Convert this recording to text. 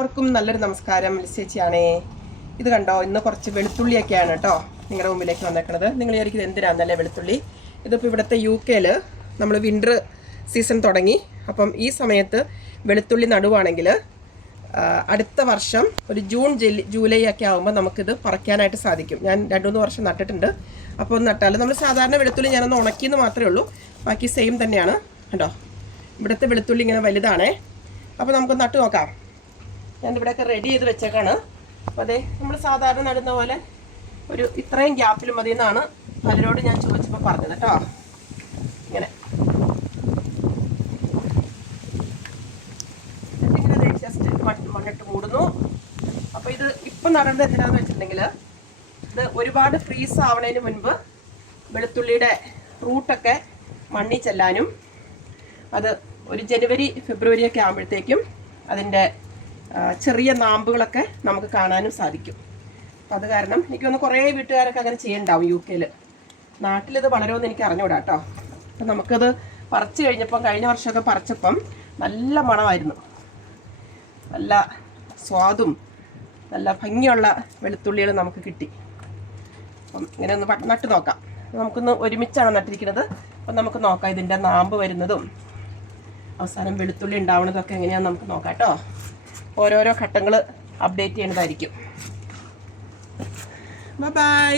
എല്ലാവർക്കും നല്ലൊരു നമസ്കാരം. ചേച്ചിയാണേ. ഇത് കണ്ടോ, ഇന്ന് കുറച്ച് വെളുത്തുള്ളിയൊക്കെയാണ് കേട്ടോ നിങ്ങളുടെ മുമ്പിലേക്ക് വന്നേക്കുന്നത്. നിങ്ങൾ വിചാരിക്കുന്നത് എന്തിനാന്നല്ലേ വെളുത്തുള്ളി? ഇതിപ്പോൾ ഇവിടുത്തെ UK നമ്മൾ വിൻ്റർ സീസൺ തുടങ്ങി. അപ്പം ഈ സമയത്ത് വെളുത്തുള്ളി നടുവാണെങ്കിൽ അടുത്ത വർഷം ഒരു ജൂൺ ജൂലൈ ഒക്കെ ആകുമ്പോൾ നമുക്കിത് പറിക്കാനായിട്ട് സാധിക്കും. ഞാൻ 2-3 വർഷം നട്ടിട്ടുണ്ട്. അപ്പോൾ നട്ടാൽ നമ്മൾ സാധാരണ വെളുത്തുള്ളി ഞാനൊന്ന് ഉണക്കിയെന്ന് മാത്രമേ ഉള്ളൂ, ബാക്കി സെയിം തന്നെയാണ് കേട്ടോ. ഇവിടുത്തെ വെളുത്തുള്ളി ഇങ്ങനെ വലുതാണേ. അപ്പോൾ നമുക്ക് നട്ടു നോക്കാം. ഞാൻ ഇവിടെയൊക്കെ റെഡി ചെയ്ത് വെച്ചേക്കാണ്. അപ്പോൾ അതെ, നമ്മൾ സാധാരണ നടുന്ന പോലെ ഒരു ഇത്രയും ഗ്യാപ്പിൽ മതി എന്നാണ് പലരോട് ഞാൻ ചോദിച്ചപ്പോൾ പറഞ്ഞത് കേട്ടോ. ഇങ്ങനെ ജസ്റ്റ് മണ്ണിട്ട് മൂടുന്നു. അപ്പോൾ ഇത് ഇപ്പം നടന്നത് എന്തിനാന്ന് വെച്ചിട്ടുണ്ടെങ്കിൽ, ഇത് ഒരുപാട് ഫ്രീസ് ആവണതിന് മുൻപ് വെളുത്തുള്ളിയുടെ റൂട്ടൊക്കെ മണ്ണിൽ ചെല്ലാനും, അത് ഒരു ജനുവരി ഫെബ്രുവരി ഒക്കെ ആകുമ്പോഴത്തേക്കും അതിൻ്റെ ചെറിയ നാമ്പുകളൊക്കെ നമുക്ക് കാണാനും സാധിക്കും. അപ്പം അത് കാരണം എനിക്കൊന്ന് കുറേ വീട്ടുകാരൊക്കെ അങ്ങനെ ചെയ്യണ്ടാവും UK. നാട്ടിലിത് വളരുമെന്ന് എനിക്ക് അറിഞ്ഞുകൂടാ കേട്ടോ. അപ്പം നമുക്കത് പറിച്ചു കഴിഞ്ഞപ്പം, കഴിഞ്ഞ വർഷമൊക്കെ പറിച്ചപ്പം നല്ല മണമായിരുന്നു, നല്ല സ്വാദും നല്ല ഭംഗിയുള്ള വെളുത്തുള്ളികൾ നമുക്ക് കിട്ടി. അപ്പം ഇങ്ങനെ ഒന്ന് നട്ട് നോക്കാം. നമുക്കൊന്ന് ഒരുമിച്ചാണ് നട്ടിരിക്കുന്നത്. അപ്പം നമുക്ക് നോക്കാം ഇതിൻ്റെ നാമ്പ് വരുന്നതും അവസാനം വെളുത്തുള്ളി ഉണ്ടാവുന്നതൊക്കെ എങ്ങനെയാണെന്ന് നമുക്ക് നോക്കാം കേട്ടോ. ഓരോരോ ഘട്ടങ്ങൾ അപ്ഡേറ്റ് ചെയ്യുന്നതായിരിക്കും. ബൈ.